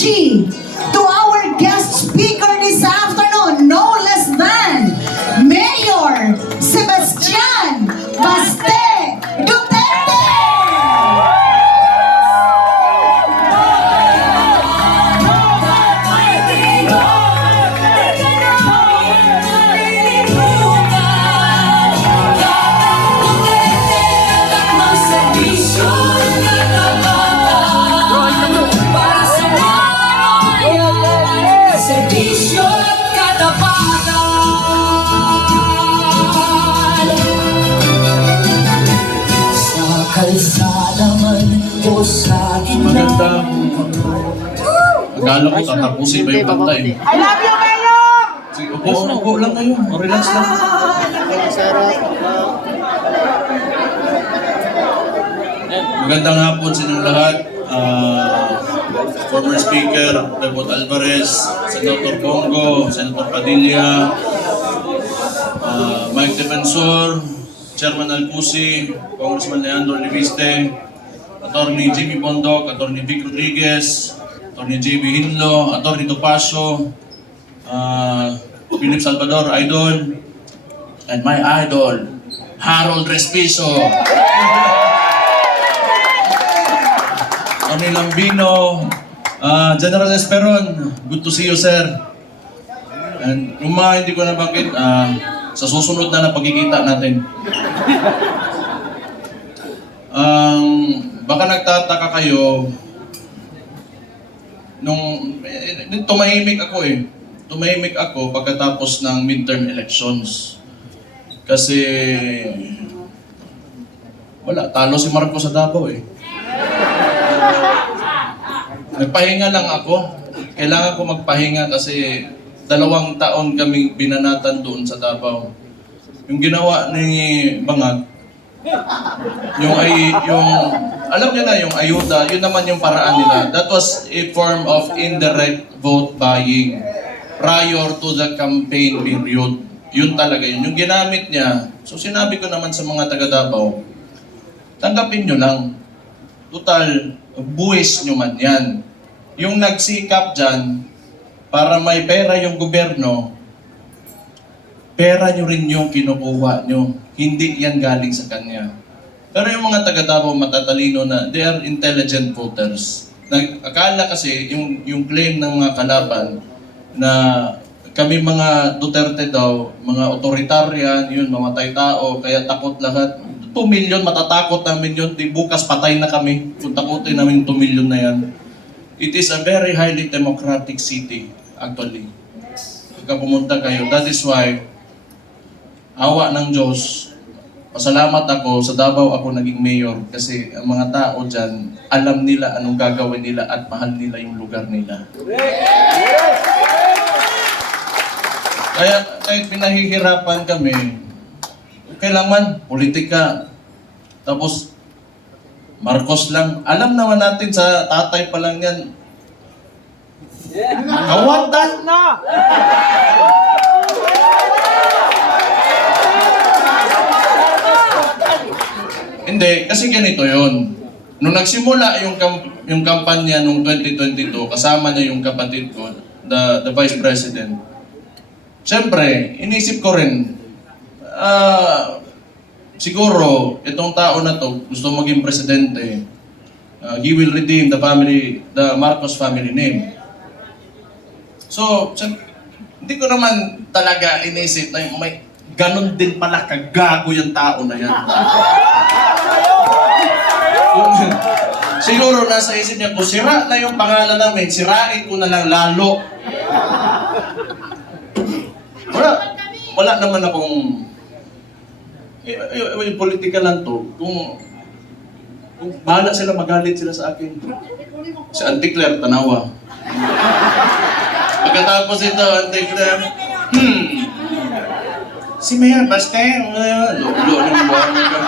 energy to our guest speaker this afternoon, no less than Mayor Sebastian Baste Duterte! Kalsada man o sa gitna. Magandang. Akala ko tatapusin ba yung kanta eh. I love you, Mayor! Sige, upo lang kayo. Relax lang. Magandang hapon sa inyong lahat. Former Speaker Bebot Alvarez, Senator Bongo, Senator Padilla, Mike Defensor, Chairman Alcusi, Congressman Leandro Leviste, Attorney Jimmy Bondoc, Attorney Vic Rodriguez, Attorney JB Hinlo, Attorney Topacio, Philip Salvador, Idol, and my idol, Harold Respiso. Tony Lambino, General Esperon, good to see you, sir. And yung mga hindi ko nabanggit, sa susunod na pagkikita natin. Baka nagtataka kayo, tumahimik ako eh. Tumahimik ako pagkatapos ng midterm elections. Kasi, wala, talo si Marcos sa Davao eh. Nagpahinga lang ako. Kailangan ko magpahinga kasi 2 taon kaming binanatan doon sa Davao. Yung ginawa ni Bangag, alam niyo na yung ayuda, yun naman yung paraan nila. That was a form of indirect vote buying prior to the campaign period. Yun talaga yun. Yung ginamit niya, so sinabi ko naman sa mga taga Davao, tanggapin nyo lang. Total, buwis nyo man yan. Yung nagsikap dyan, para may pera yung gobyerno, pera nyo rin yung kinukuha nyo. Hindi yan galing sa kanya. Pero yung mga taga Davao matatalino na, they are intelligent voters. Akala kasi, yung claim ng mga kalaban, na kami mga Duterte daw, mga authoritarian, yun, mamatay tao, kaya takot lahat. 2 million, matatakot namin yun. Di bukas patay na kami. Kung takutin namin 2 million na yan. It is a very highly democratic city, actually. Pagka pumunta kayo, that is why, awa ng Diyos, pasalamat ako, sa Davao ako naging mayor kasi ang mga tao dyan, alam nila anong gagawin nila at mahal nila yung lugar nila. Kaya kahit pinahihirapan kami, kailangan politika. Tapos, Marcos lang. Alam naman natin sa tatay pa lang yan. Kawatas na! Hindi, kasi ganito yon. Nung nagsimula yung kampanya nung 2022, kasama niya yung kapatid ko, the Vice President. Siyempre, inisip ko rin, siguro, itong tao na to, gusto maging presidente, he will redeem the Marcos family name. So, hindi ko naman talaga inisip na may ganon din pala kagago yung tao na yan. Siguro nasa isip niya, kung sira na yung pangalan namin, sirain ko na lang lalo. Wala naman akong yung politika lang to, kung bahala sila, magalit sila sa akin. Si Auntie Claire, tanawa. Pagkatapos ito, Auntie Claire, si Mayor Baste, lulo ng buwan mo ka.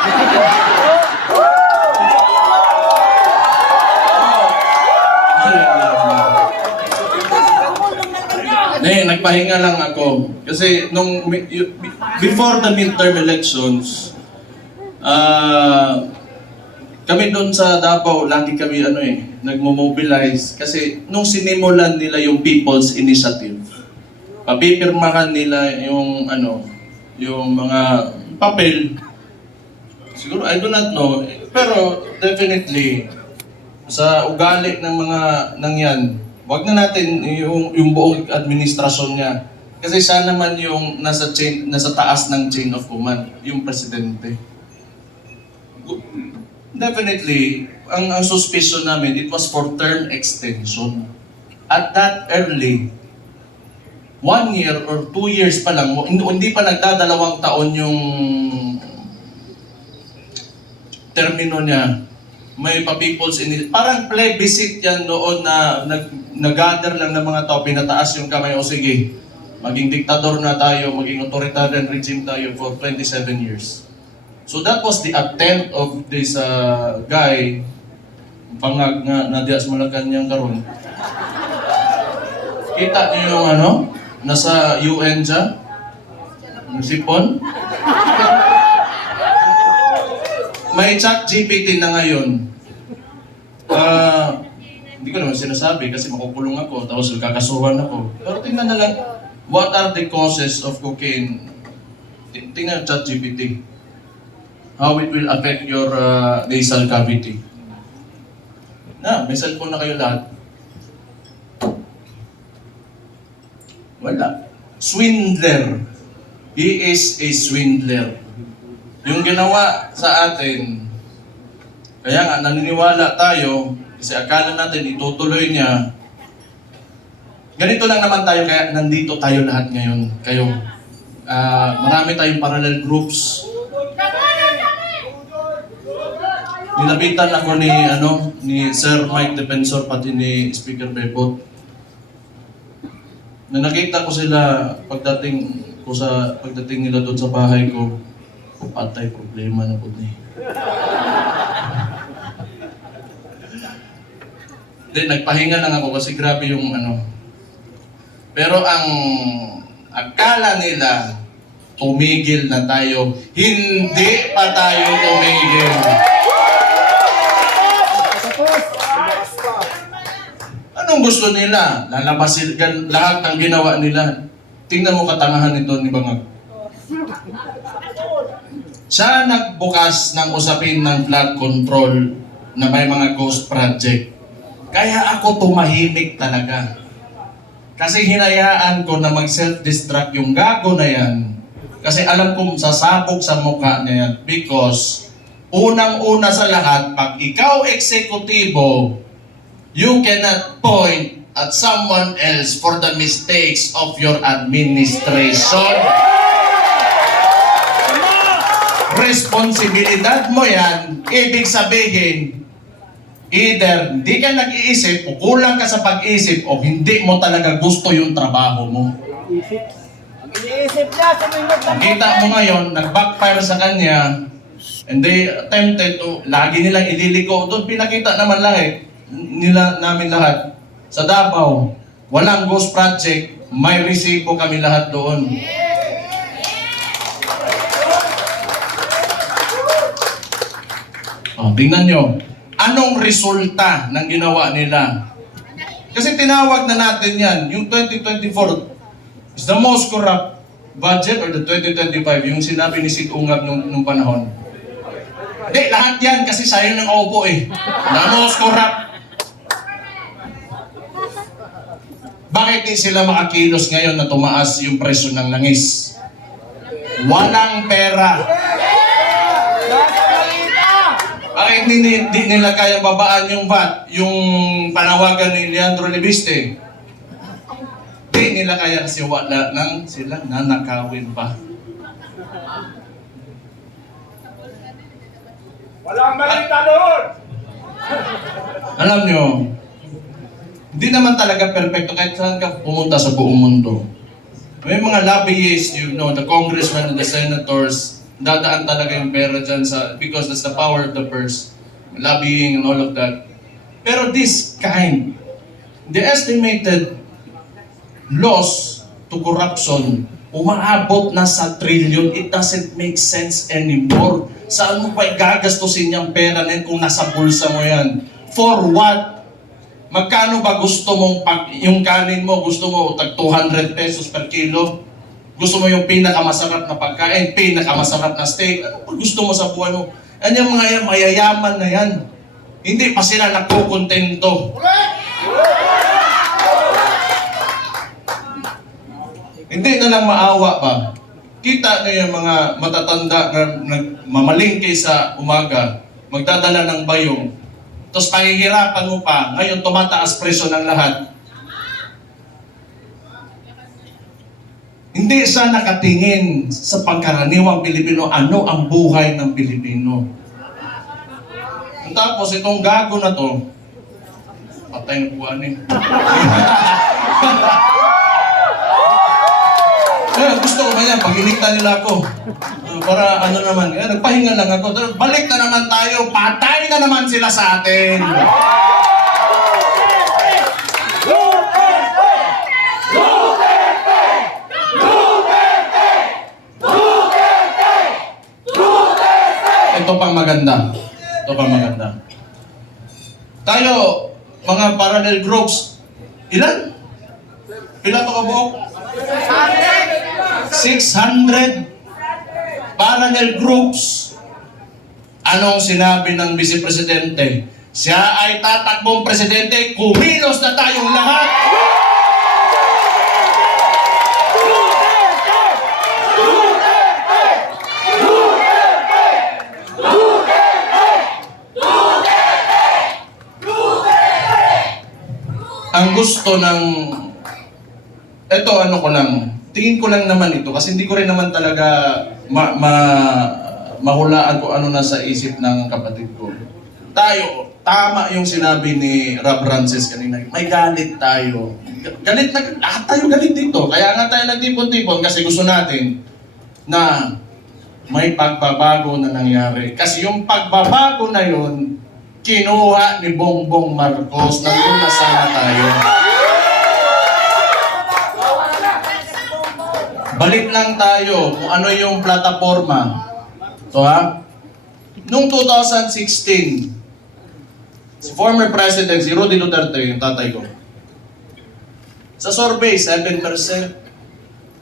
Nagpahinga lang ako. Kasi before the midterm elections, Kami doon sa Davao, lagi kami nagmo-mobilize kasi nung sinimulan nila yung People's Initiative, papipirmahan nila yung mga papel. Siguro, I do not know, pero definitely, sa ugali ng mga nangyan, wag na natin yung buong administrasyon niya. Kasi siya naman yung nasa taas ng chain of command, yung presidente. Definitely, ang suspicion namin, it was for term extension. At that early, 1 year or 2 years pa lang, hindi pa nagdadalawang taon yung termino niya, may pa-people's initiative. Parang plebiscite yan noon na nag-gather lang ng mga tao, pinataas yung kamay, o sige, maging diktador na tayo, maging authoritarian regime tayo for 27 years. So that was the attempt of this guy, pangag nga na dias Malacanang karon. Kita niyo yung nasa UN siya, yung sipon. May chat GPT na ngayon. Hindi ko naman sinasabi kasi makukulong ako, tapos kakasuhan ako. Pero tingnan na lang, what are the causes of cocaine? Tingnan chat GPT. How it will affect your nasal cavity. May cellphone na kayo lahat. Wala. Swindler. He is a swindler. Yung ginawa sa atin, kaya nga naniniwala tayo, kasi akala natin itutuloy niya. Ganito lang naman tayo, kaya nandito tayo lahat ngayon. Kayo. Marami tayong parallel groups. Nilapitan ako ni Sir Mike Defensor pati ni Speaker Bebot. Na nakita ko sila pagdating nila doon sa bahay ko, patay problema na po ni. Nagpahinga lang ako kasi grabe yung Pero ang akala nila, tumigil na tayo. Hindi pa tayo tumigil. Anong gusto nila? Lalabasin lahat ng ginawa nila. Tingnan mo katangahan nito ni Bangag. Siya nagbukas ng usapin ng flood control na may mga ghost project. Kaya ako tumahimik talaga. Kasi hinayaan ko na mag-self-destruct yung gago na yan. Kasi alam kong sasabog sa mukha niya yan. Because, unang-una sa lahat, pag ikaw eksekutibo, you cannot point at someone else for the mistakes of your administration. Responsibilidad mo yan, ibig sabihin, either hindi ka nag-iisip o kulang ka sa pag-isip o hindi mo talaga gusto yung trabaho mo. Iniisip niya, sumunod na. Kita mo ngayon, nag-backfire sa kanya, and they attempted to, lagi nilang ililiko. Doon pinakita naman namin lahat. Sa Davao, walang ghost project, may resibo kami lahat doon. Tingnan nyo, anong resulta ng ginawa nila? Kasi tinawag na natin yan, yung 2024 is the most corrupt budget or the 2025, yung sinabi ni Sid Ungab nung panahon. Hindi, lahat yan kasi sayo ng opo the most corrupt. Bakit di sila makakilos ngayon na tumaas yung presyo ng langis? Walang pera. Bakit hindi nila kaya babaan yung VAT, yung panawagan ni Leandro Lebiste? Hindi nila kaya kasi wala lang sila nanakawin pa. Walang balita doon! Alam nyo, hindi naman talaga perfecto kahit saan ka pumunta sa buong mundo. May mga lobbyists, the congressmen and the senators, dadaan talaga yung pera dyan because that's the power of the purse. Lobbying and all of that. Pero the estimated loss to corruption, umaabot na sa trillion. It doesn't make sense anymore. Saan mo pa gagastusin yung pera na yan kung nasa bulsa mo yan? For what? Magkano ba gusto mong yung kanin mo, gusto mo tag 200 pesos per kilo? Gusto mo yung pinakamasarap na pagkain, pinakamasarap na steak? Ano pa gusto mo sa buhay mo? Yan yung mga yan, mayayaman na yan. Hindi pa sila nakukontento. Hindi na lang maawa pa. Kita niyo yung mga matatanda na mamalingke sa umaga, magdadala ng bayong, tapos pahihirapan mo pa, ngayon tumataas presyo ng lahat. Hindi siya nakatingin sa pangkaraniwang Pilipino, ano ang buhay ng Pilipino. Tapos itong gago na to, patay na buwan eh. Gusto ko ba yan, pag-inikta nila ako. Para ano naman, nagpahinga lang ako. Balik na naman tayo, patay na naman sila sa atin. Ito pang maganda. Ito pang maganda. Tayo, mga parallel groups, ilan? Pila to ka buok? 600 parallel groups. Anong sinabi ng Vice Presidente? Siya ay tatakbong presidente, kumilos na tayong lahat. Ang gusto ng ano ko lang, tingin ko lang naman ito kasi hindi ko rin naman talaga mahulaan kung ano nasa isip ng kapatid ko. Tayo, tama yung sinabi ni Rob Francis kanina, may galit tayo. Galit na, lahat tayo galit dito. Kaya nga tayo nagtipon-tipon kasi gusto natin na may pagbabago na nangyari. Kasi yung pagbabago na yun, kinuha ni Bongbong Marcos, nandun na sana tayo. Balik lang tayo kung ano yung plataforma. So noong 2016, si former President, si Rudy Duterte, yung tatay ko, sa survey, 7%,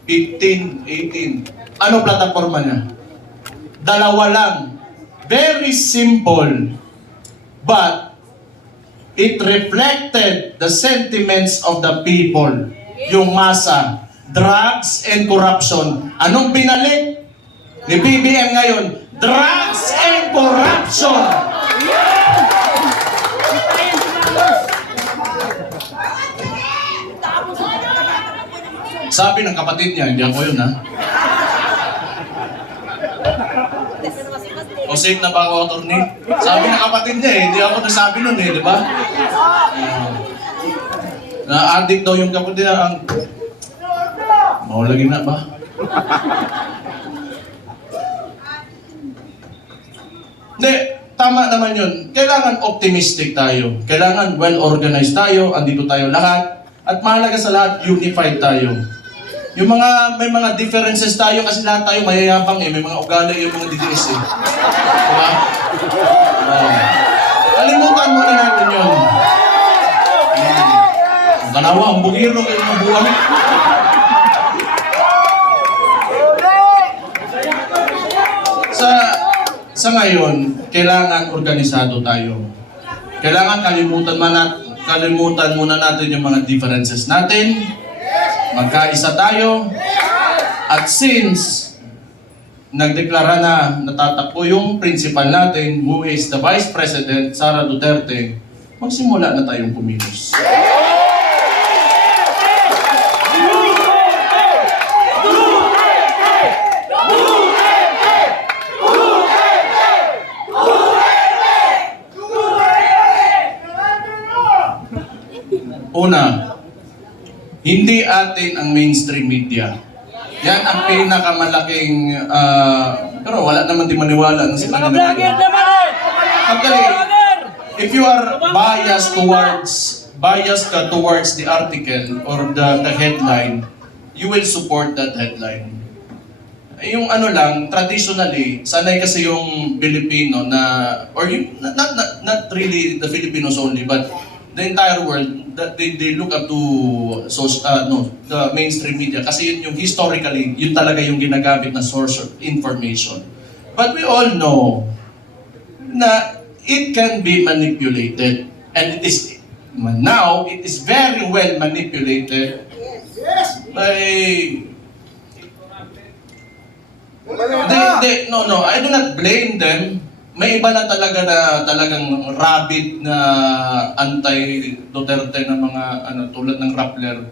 15, 18. Ano plataforma niya? Dalawa lang. Very simple. But it reflected the sentiments of the people. Yung masa. Drugs and corruption. Anong binalik ni BBM ngayon? Drugs and corruption! Sabi ng kapatid niya, hindi ako yun ha. O safe na ba ako, attorney? Sabi ng kapatid niya eh, hindi ako nasabi nun eh, di ba? Na-addict daw yung kapatid niya ang... Maulagin na ba? Hindi, tama naman yun. Kailangan optimistic tayo. Kailangan well-organized tayo, andito tayo lahat. At mahalaga sa lahat, unified tayo. Yung may mga differences tayo kasi lahat tayo mayayabang eh. May mga ugali yung mga DDS eh. Diba? Kalimutan muna natin yun. Kanawa, ang bugiro kayo mga buwan. Sa ngayon, kailangan organisado tayo. Kailangan kalimutan muna natin yung mga differences natin. Magkaisa tayo. At since nagdeklara na natatakbo yung principal natin, who is the Vice President, Sara Duterte, magsimula na tayong kumilos. Una, hindi atin ang mainstream media. Yan ang pinakamalaking, pero wala naman din maniwala na sila naman. Actually, if you are biased towards the article or the headline, you will support that headline. yung ano lang, traditionally, sanay kasi yung Pilipino na, or yung, not really the Filipinos only, but the entire world, that they look up to the mainstream media kasi yun yung historically, yun talaga yung ginagamit na source of information. But we all know na it can be manipulated, and it is now, it is very well manipulated by... No, I do not blame them. May iba na talaga na talagang rabid na anti-Duterte na mga tulad ng Rappler.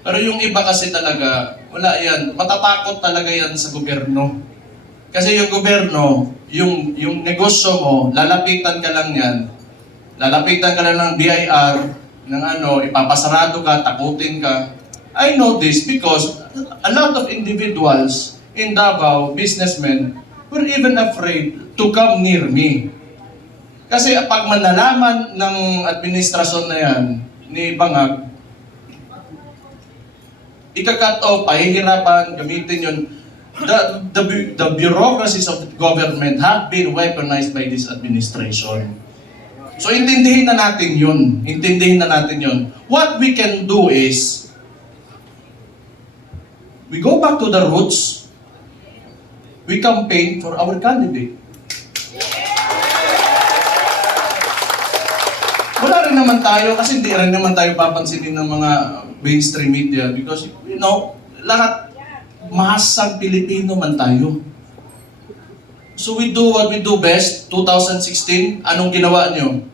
Pero yung iba kasi talaga, wala yan. Matatakot talaga yan sa gobyerno. Kasi yung gobyerno, yung negosyo mo, lalapitan ka lang yan. Lalapitan ka lang ng BIR, ng ipapasarado ka, takutin ka. I know this because a lot of individuals in Davao, businessmen, were even afraid to come near me. Kasi pag manalaman ng administrasyon na yan, ni Bangag, ika-cut off, pahihirapan, gamitin yun. The bureaucracies of government have been weaponized by this administration. So intindihin na natin yun. Intindihin na natin yun. What we can do is, we go back to the roots. We campaign for our candidate. Wala rin naman tayo, kasi hindi rin naman tayo papansinin ng mga mainstream media because, lahat, masang Pilipino man tayo. So we do what we do best. 2016, anong ginawa nyo?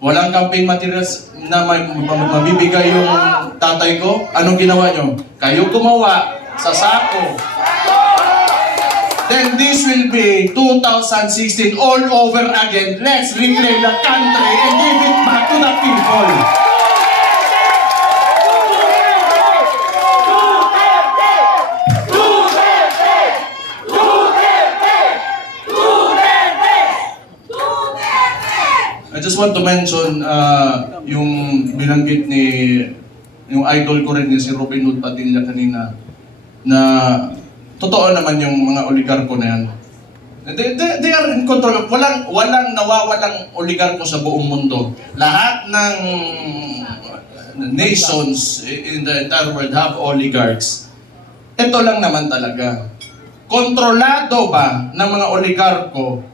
Walang campaign materials na mabibigay yung tatay ko? Anong ginawa nyo? Kayo gumawa sa sako. Then this will be 2016 all over again. Let's reclaim the country and give it back to the people. I just want to mention yung binanggit ni yung idol ko rin si Robin Hood Padilla kanina na totoo naman yung mga oligarko na yan. They are in control. Walang nawawalang oligarko sa buong mundo. Lahat ng nations in the entire world have oligarchs. Ito lang naman talaga. Kontrolado ba ng mga oligarko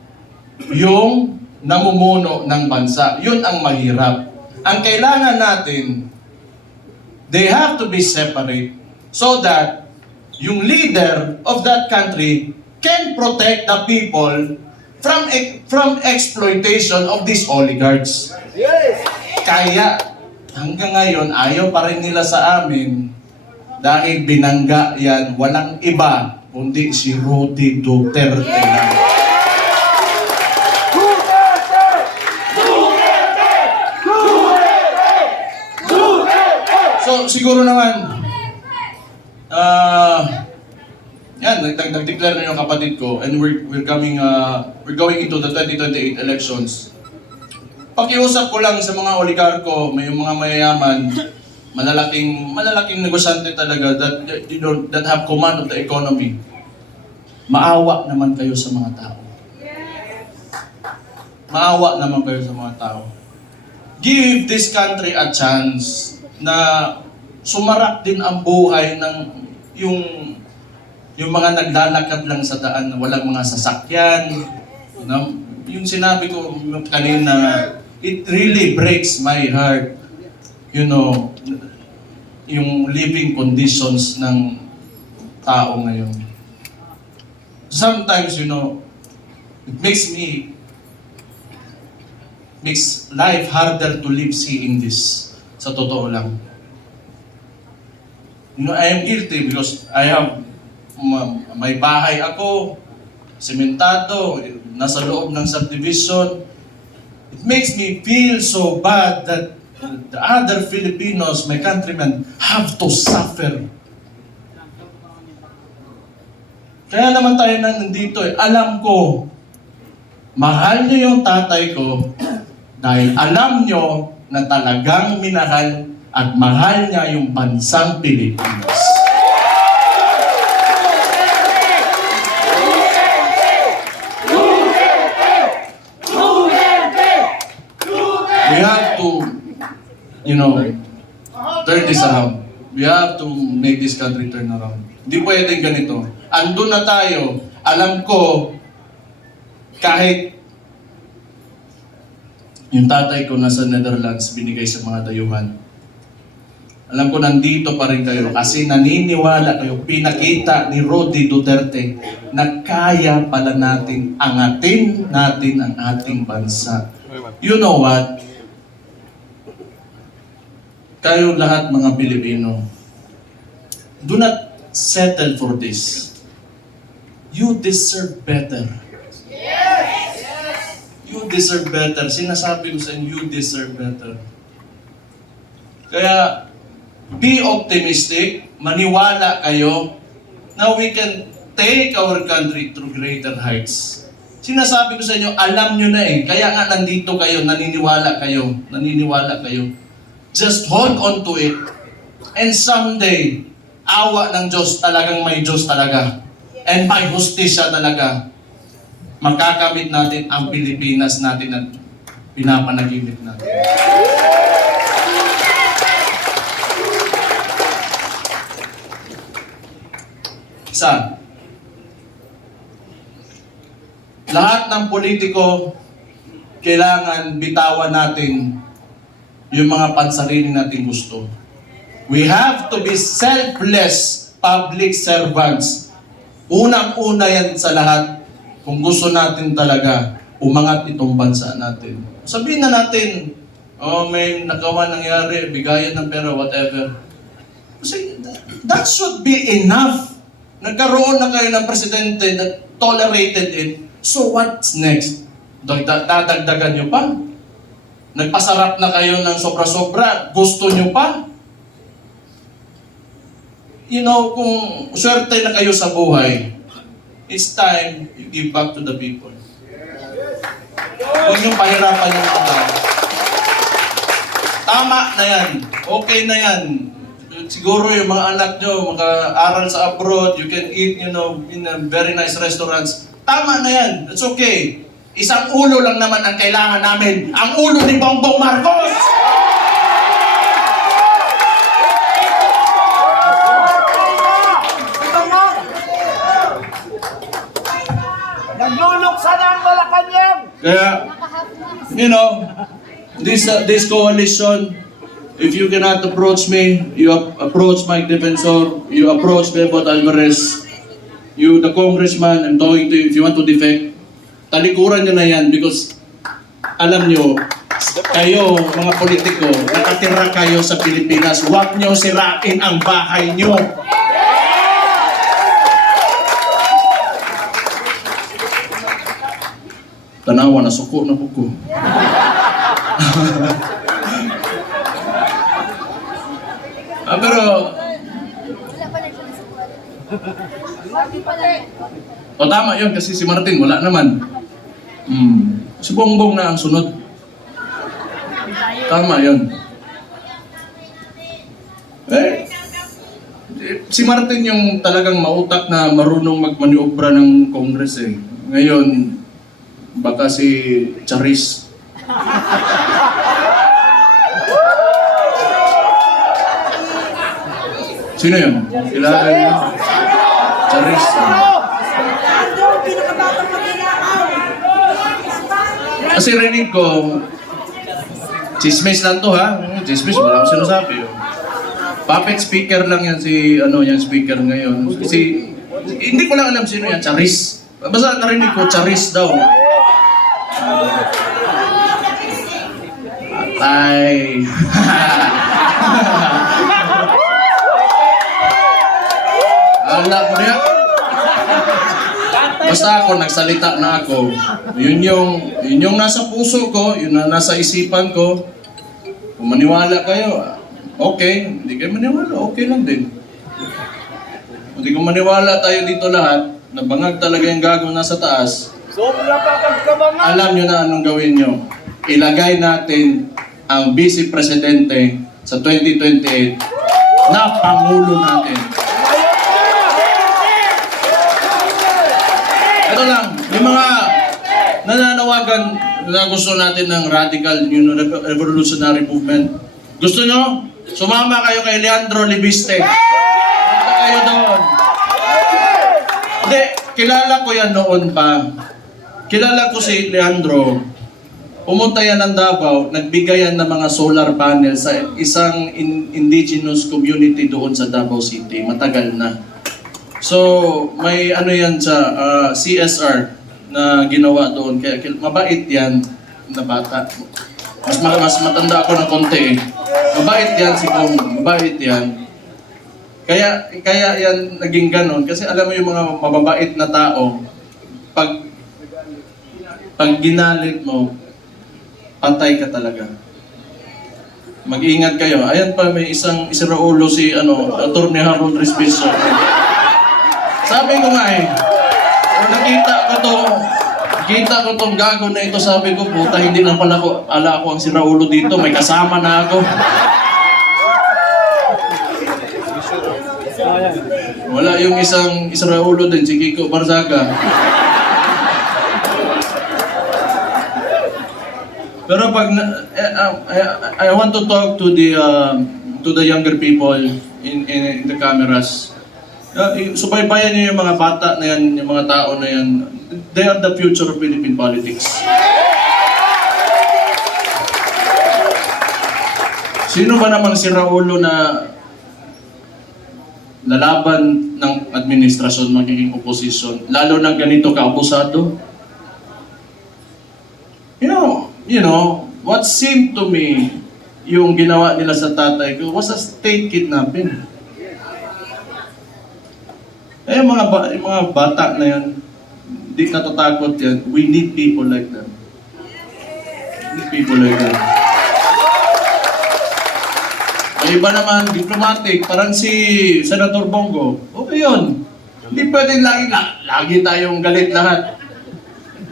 yung namumuno ng bansa? Yun ang mahirap. Ang kailangan natin, they have to be separate so that yung leader of that country can protect the people from exploitation of these oligarchs. Yes! Kaya hanggang ngayon ayaw pa rin nila sa amin dahil binangga yan, walang iba kundi si Rudy Duterte lang. So siguro naman yan, nag-declare na yung kapatid ko and we're going into the 2028 elections. Pakiusap ko lang sa mga oligarko, may mga mayayaman, malalaking negosyante talaga that have command of the economy. Maawa naman kayo sa mga tao. Maawa naman kayo sa mga tao. Give this country a chance na sumarap din ang buhay ng yung mga naglalakad lang sa daan na walang mga sasakyan. Yung sinabi ko kanina, it really breaks my heart. Yung living conditions ng tao ngayon. Sometimes, it makes life harder to live seeing this. Sa totoo lang. I am guilty because may bahay ako, sementado, nasa loob ng subdivision. It makes me feel so bad that the other Filipinos, my countrymen, have to suffer. Kaya naman tayo nandito Alam ko, mahal niyo yung tatay ko dahil alam niyo na talagang minahal at mahal niya yung bansang Pilipinas. We have to, turn this around. We have to make this country turn around. Hindi pwedeng ganito. Andun na tayo. Alam ko, kahit yung tatay ko nasa Netherlands, binigay sa mga dayuhan. Alam ko nandito pa rin kayo kasi naniniwala kayo, pinakita ni Rodi Duterte na kaya pala natin angatin natin ang ating bansa. You know what? Kayo lahat mga Pilipino, do not settle for this. You deserve better. You deserve better. Sinasabi ko sa inyo, you deserve better. Kaya, be optimistic, maniwala kayo na we can take our country to greater heights. Sinasabi ko sa inyo, alam nyo na eh. Kaya nga nandito kayo, naniniwala kayo. Just hold on to it. And someday, awa ng Diyos, talagang may Diyos talaga. And may hustisya talaga. Makakamit natin ang Pilipinas natin at pinapanaginip natin. Isa, lahat ng politiko, kailangan bitawan natin yung mga pansarili nating gusto. We have to be selfless public servants. Unang-una yan sa lahat kung gusto natin talaga umangat itong bansa natin. Sabihin na natin, may nakawa nangyari, bigayan ng pera, whatever. Kasi that should be enough. Nagkaroon na kayo ng presidente that tolerated it. So what's next? Dadagdagan nyo pa? Nagpasarap na kayo ng sobra-sobra? Gusto nyo pa? Kung swerte na kayo sa buhay, it's time you give back to the people. Huwag niyong pahirapan yung mga tao. Tama na yan. Okay na yan. Siguro yung mga anak nyo, maka-aral sa abroad, you can eat, in a very nice restaurants. Tama na yan. It's okay. Isang ulo lang naman ang kailangan namin. Ang ulo ni Bongbong Marcos! Nagluluksa na ang Malacanang! Kaya, this coalition, if you cannot approach me, you approach Mike Defensor, you approach Bebot Alvarez, you, the congressman, I'm talking to you, if you want to defect, talikuran nyo na yan because alam nyo, kayo, mga politiko, nakatira kayo sa Pilipinas, huwag nyo sirain ang bahay nyo. Tanawa, nasuko na po ko. Pero, tama yun kasi si Martin wala naman. Si Bongbong na ang sunod. Tama yun. Si Martin yung talagang mautak na marunong magmaniobra ng Congress eh. Ngayon, baka si Charis. Sino yun? Kilala niyo? Charis. Kasi rinig ko, chismis lang to ha. Chismis, wala akong sinasabi. Puppet speaker lang yan yung speaker ngayon. Kasi, hindi ko lang alam sino yan, Charis. Basta narinig ko, Charis daw. Ay. Ala ko niya. Basta ako, nagsalita na ako. Yun yung nasa puso ko, yun na nasa isipan ko. Kung maniwala kayo, okay. Hindi kayo maniwala, okay lang din. Hindi kung maniwala tayo dito lahat, nabangag talaga yung gagawin nasa taas. Sobra pa pagkabangan! Alam nyo na anong gawin nyo. Ilagay natin ang Vice Presidente sa 2028 na Pangulo natin. Ito lang, nananawagan na gusto natin ng radical revolutionary movement. Gusto nyo? Sumama kayo kay Leandro Libiste. Punta kayo doon. Hindi, kilala ko yan noon pa. Kilala ko si Leandro. Pumunta yan ng Davao, nagbigay yan ng mga solar panel sa isang indigenous community doon sa Davao City. Matagal na. So, may ano yan sa CSR na ginawa doon. Kaya mabait yan na bata. Mas matanda ako ng konti eh. Mabait yan si Kong. Mabait yan. Kaya yan naging ganon. Kasi alam mo yung mga mababait na tao, pag ginalit mo, patay ka talaga. Mag-ingat kayo. Ayan pa, may isang Raulo si Atty. Harold Respiso. Sabi ko nga eh, nakita ko tong gago na ito, sabi ko, puta, hindi lang pala ako ang si Raulo dito, may kasama na ako. Wala yung isang Raulo din, si Kiko Barzaga. Pero pag I want to talk to the younger people in the cameras. Subaybayan niyo yung mga bata na yan, yung mga tao na yan. They are the future of Philippine politics. Sino ba namang si Raulo na lalaban ng administrasyon, magiging oposisyon, lalo na ganito kaabusado? You know, what seemed to me, yung ginawa nila sa tatay ko, was a state kidnapping. Yung mga bata na yan, hindi natatakot yan. We need people like that. We need people like that. May iba naman, diplomatic, parang si Senator Bongo. Okay yun. Hindi pwede lagi tayong galit lahat.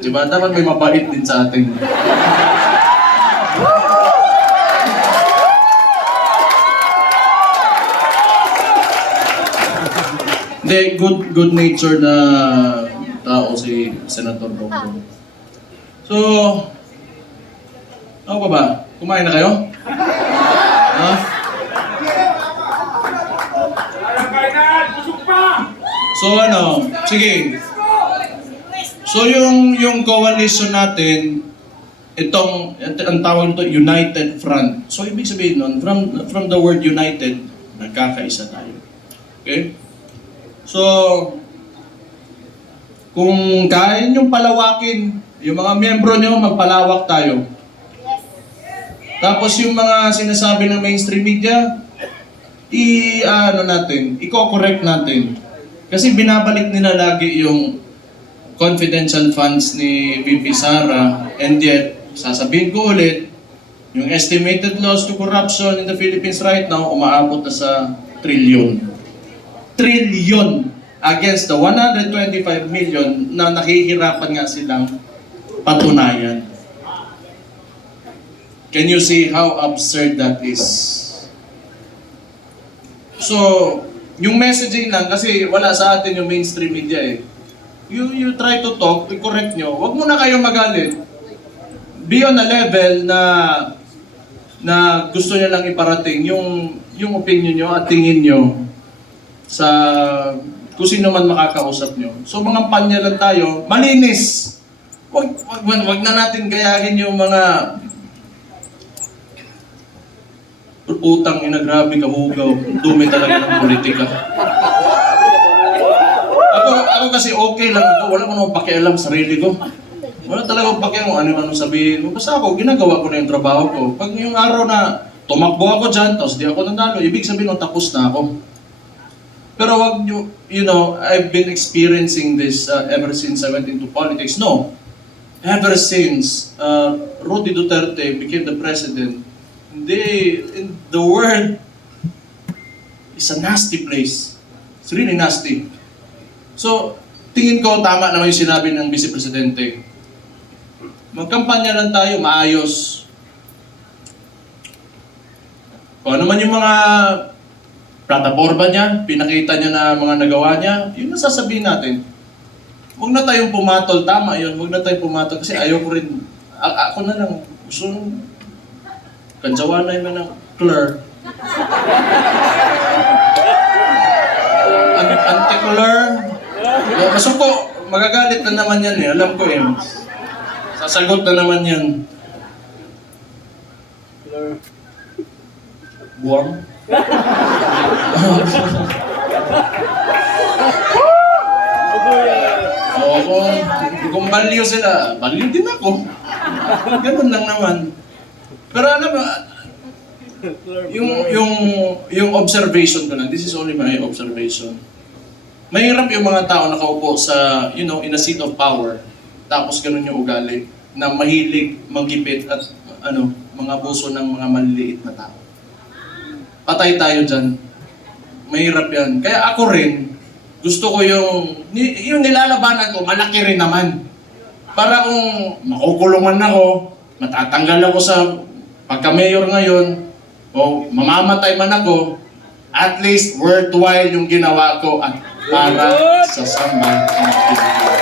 Diba? Dapat may mabait din sa atin. Hindi, good nature na tao si Senator Bongo. So, ano pa ba? Kumain na kayo? Ha? So sige. So yung coalition natin, ang tawag nito United Front. So ibig sabihin nun, from the word united, nagkakaisa tayo. Okay? So, kung kaya niyong palawakin, yung mga miyembro niyo, magpalawak tayo. Tapos yung mga sinasabi ng mainstream media, i-correct natin. Kasi binabalik nila lagi yung confidential funds ni VP Sara, and yet, sasabihin ko ulit, yung estimated loss to corruption in the Philippines right now, umaabot na sa trilyon. Trilyon against the 125 million na nakihirapan nga silang patunayan. Can you see how absurd that is? So, yung messaging lang, kasi wala sa atin yung mainstream media eh. You try to talk, i-correct nyo. Huwag muna kayong magalit. Be on a level na gusto nyo lang iparating yung opinion nyo at tingin nyo sa kung sino man makakausap nyo. So mga panya lang tayo, malinis. Wag na natin gayahin yung mga utang ina, grabe kahugaw. Dumi talaga ng politika. Ako kasi okay lang ako. Wala ko naman pakialam sa sarili ko. Wala talaga akong pakialam kung ano sabihin. Basta ako, ginagawa ko na yung trabaho ko. Pag yung araw na tumakbo ako dyan, tapos di ako nanalo, ibig sabihin tapos na ako. Pero wag nyo, I've been experiencing this ever since I went into politics. No. Ever since Rudy Duterte became the president, the world is a nasty place. It's really nasty. So, tingin ko tama naman yung sinabi ng Vice Presidente. Magkampanya lang tayo, maayos. Kung ano man yung mga plataforma niya, pinakita niya na mga nagawa niya, yun ang sasabihin natin. huwag na tayong pumatol. Tama yun, huwag na tayong pumatol. Kasi ayaw ko rin, ako na lang, gusto nung kansawanay man ng Claire. Anti-Claire. Masuko, magagalit na naman yan eh. Alam ko eh. Sasagot na naman yan. Buwang? Oo, kung baliw sila, baliw din ako. Ganun lang naman. Pero alam mo, yung observation ko lang, this is only my observation. Mahirap yung mga tao nakaupo sa, in a seat of power. Tapos ganun yung ugali na mahilig magipit at mga abuso ng mga maliliit na tao. Patay tayo dyan. Mahirap yan. Kaya ako rin, gusto ko yung nilalabanan ko, malaki rin naman. Para kung makukulungan ako, matatanggal ako sa pagka-mayor ngayon, o mamamatay man ako, at least worthwhile yung ginawa ko at para sa sambal ng Pilipinas.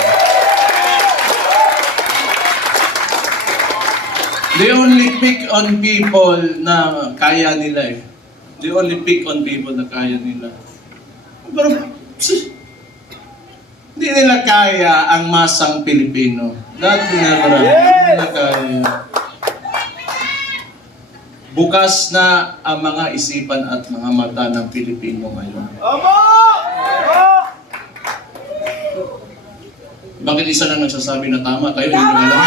They only pick on people na kaya nila eh. They only pick on people na kaya nila. Pero, hindi nila kaya ang masang Pilipino. Dati hindi nila kaya. Bukas na ang mga isipan at mga mata ng Pilipino ngayon. Bakit isa lang nagsasabi na tama? Kayo, hindi nyo alam?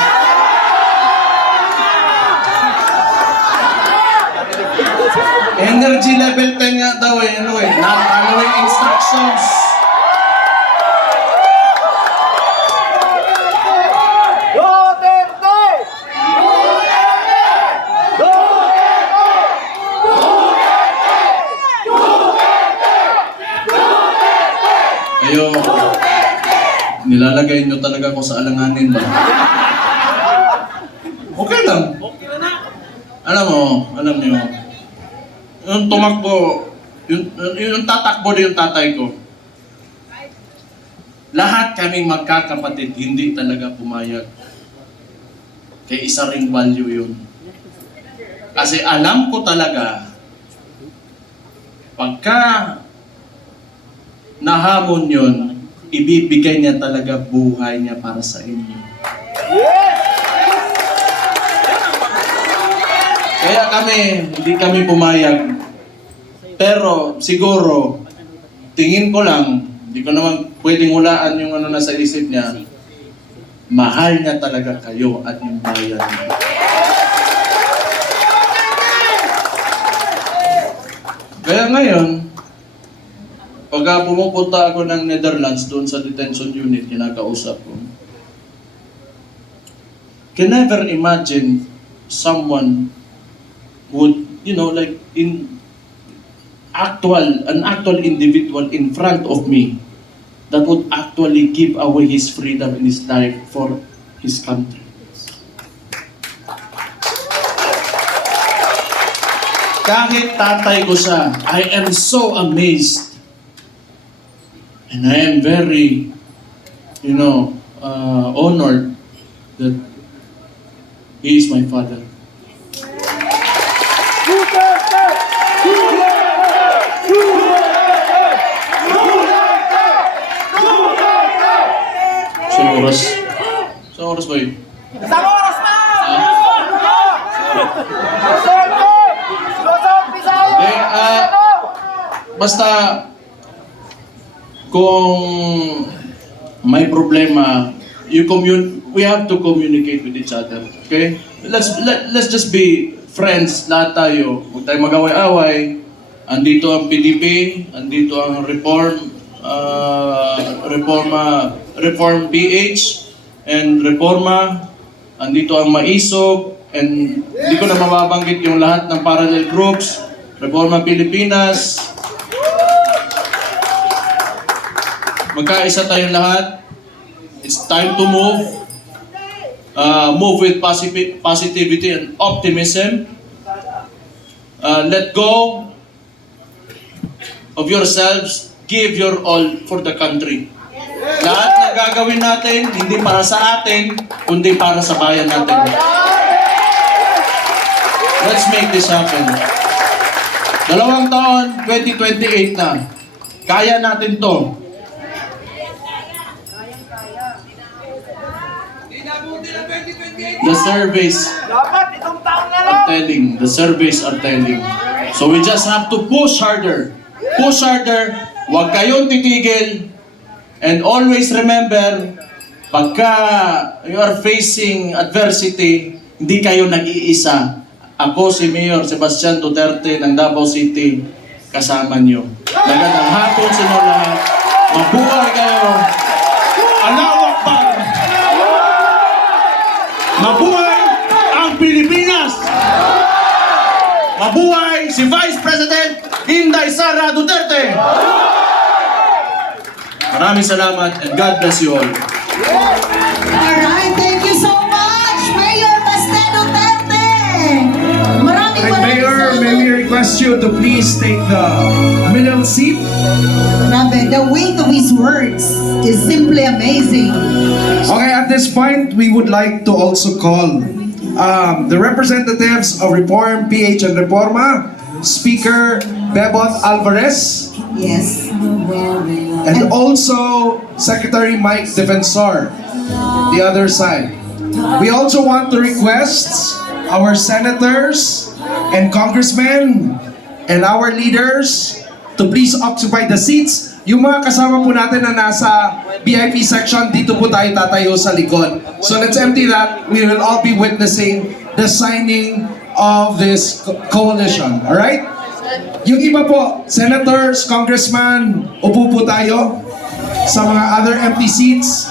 Energy level 10 nga daw eh. Not following instructions. Kayo, nilalagay nyo talaga ko sa alanganin ba? Okay lang. Alam nyo, yung tumakbo, yung tatakbo din yung tatay ko. Lahat kaming magkakapatid, hindi talaga pumayag. Kaya isa ring value yun. Kasi alam ko talaga, pagka nahamon yun, ibibigay niya talaga buhay niya para sa inyo. Kaya hindi kami pumayag. Pero siguro, tingin ko lang, hindi ko naman pwedeng hulaan yung nasa isip niya, mahal niya talaga kayo at yung bayan niya. Kaya ngayon, pagka pumupunta ako ng Netherlands doon sa detention unit, kinakausap ko, can never imagine someone would, like an actual individual in front of me that would actually give away his freedom and his life for his country. Kahit tatay ko siya, I am so amazed. And I am very, honored that he is my father. Sa oras ba yun? Isang oras na! Basta, kung may problema, we have to communicate with each other. Okay? Let's just be friends, lahat tayo. Huwag tayo mag-away-away. Andito ang PDP, andito ang Reform PH, and Reforma, andito ang Maisog, and hindi ko na mababanggit yung lahat ng parallel groups, Reforma Pilipinas. Magkaisa tayong lahat. It's time to move with positivity and optimism. Let go of yourselves. Give your all for the country. Lahat gagawin natin, hindi para sa atin, kundi para sa bayan natin. Let's make this happen. 2 taon, 2028 na. Kaya natin to. The surveys Dapat itong taon na lang. are telling. The surveys are telling. So we just have to push harder. Push harder. Huwag kayong titigil. And always remember, pagka you are facing adversity, hindi kayo nag-iisa. Ako si Mayor Sebastian Duterte ng Davao City, kasama niyo. Magandang hapon sa inyo lahat. Mabuhay kayo. Allahu Akbar. Mabuhay ang Pilipinas. Mabuhay si Vice President Inday Sara Duterte. Maraming salamat and God bless you all. Alright, thank you so much, Mayor Baste Duterte! Maraming Mayor, may we request you to please take the middle seat? Grabe, the weight of his words is simply amazing. Okay, at this point, we would like to also call the representatives of Reform, PH, and Reforma, Speaker Bebot Alvarez, Yes. and also Secretary Mike Defensor, the other side. We also want to request our senators and congressmen and our leaders to please occupy the seats. Yung mga kasama po natin na nasa VIP section, dito po tayo tatayo sa likod. So let's empty that. We will all be witnessing the signing of this coalition. Alright? Yung iba po, senators, congressman, upo po tayo sa mga other empty seats.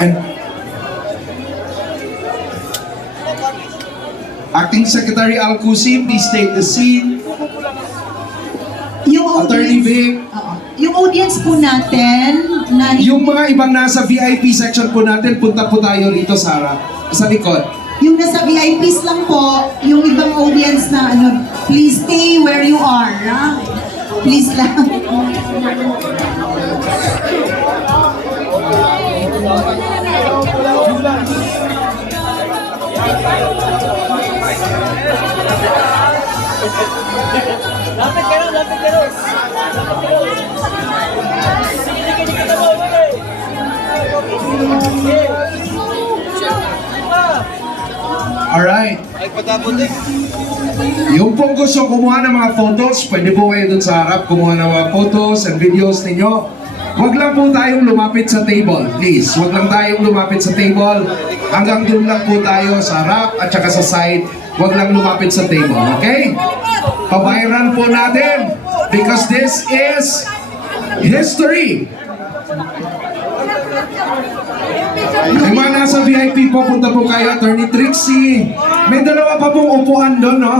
And Acting Secretary Alcusi, please take the seat. Yung Attorney Vic. Oo. Yung audience po natin, na Yung mga ibang nasa VIP section po natin, punta po tayo rito sa likod. yung nasa VIPs lang po, yung ibang audience na ano, please stay where you are, ha? Please lang. Alright. Yung pong gusto kumuha ng mga photos, pwede po kayo dun sa harap kumuha ng mga photos and videos ninyo. Huwag lang po tayong lumapit sa table, please. Huwag lang tayong lumapit sa table. Hanggang dun lang po tayo sa harap at saka sa side. Huwag lang lumapit sa table, okay? Pabayran po natin because this is history. Yung mga nasa VIP po, punta po kayo, Attorney Trixie. May dalawa pa pong upuan doon, no?